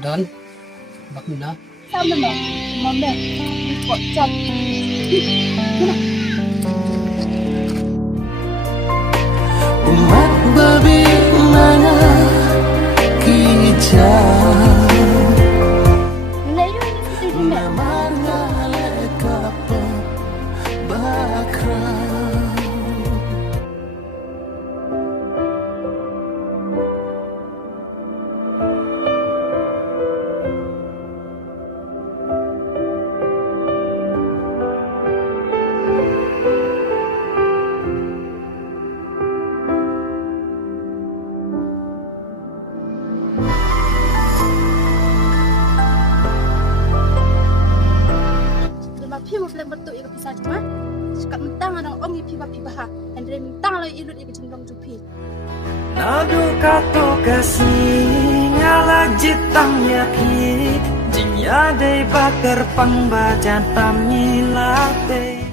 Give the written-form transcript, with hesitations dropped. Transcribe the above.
Don, bak mo na. Sama na, mamaya, chat. Umat berbina kijang Layo ni sa tiyo na. namarga lekapa bakran. Pi mo flag betul ika pisah cuma. Sekat mentang anang om pi bapi baha. Dan dari mentang lo ilut ika cendong jupi. Nadu kato kasih ngala jitang yakit jinya de bakar pang bajan tam nyilate.